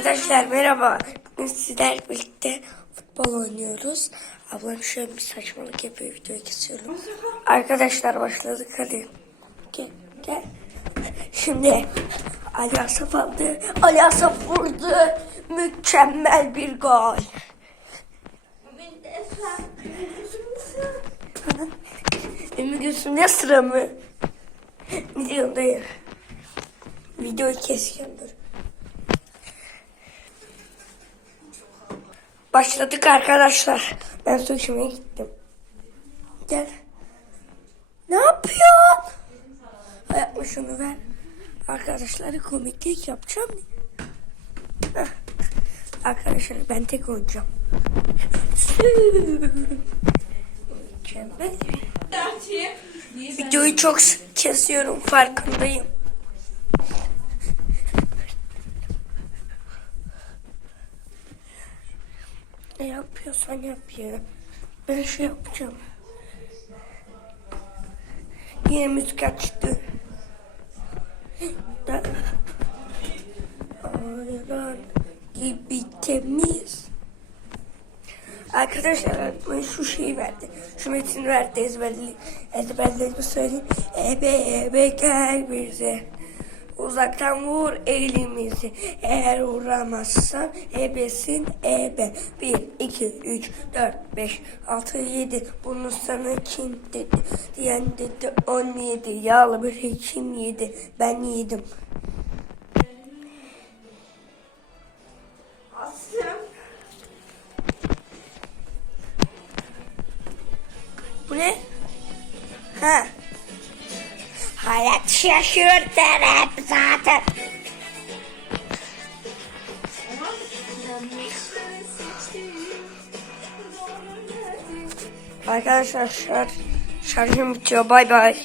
Arkadaşlar merhaba. Bugün sizlerle birlikte futbol oynuyoruz. Ablam şöyle bir saçmalık yapıyor. Videoyu kesiyorum. Arkadaşlar başladık hadi. Gel gel. Şimdi Ali Asaf aldı. Ali Asaf vurdu. Mükemmel bir gol. Ümmü Gülsüm ne sıra mı? Ne diyorsun dayı? Videoyu dur. Başladık arkadaşlar. Ben su içmeye gittim. Gel. Ne yapıyorsun? Yapma şunu ver. Arkadaşlara komiklik yapacağım. Heh. Arkadaşlar ben tek oynayacağım. Mükemmel. Videoyu çok kesiyorum farkındayım. Ne yapıyorsan yap ya. Ben şey yapacağım. Yine müzik açtı. Da. Ayran gibi temiz. Arkadaşlar bana şu şeyi verdi. Şu metini verdi ezberli. Ezberlerimi söyleyeyim. Ebe ebe gel bize. Uzaktan vur elimizi. Eğer vuramazsan ebesin ebe. 1, 2, 3, 4, 5, 6, 7. Bunu sana kim dedi? Diyen dedi 17. Yağlı bir kim yedi? Ben yedim. Bu ne? Ha. Hayat şaşırtır hep zaten. Arkadaşlar şarj, şarjım bitiyor. Bay bay.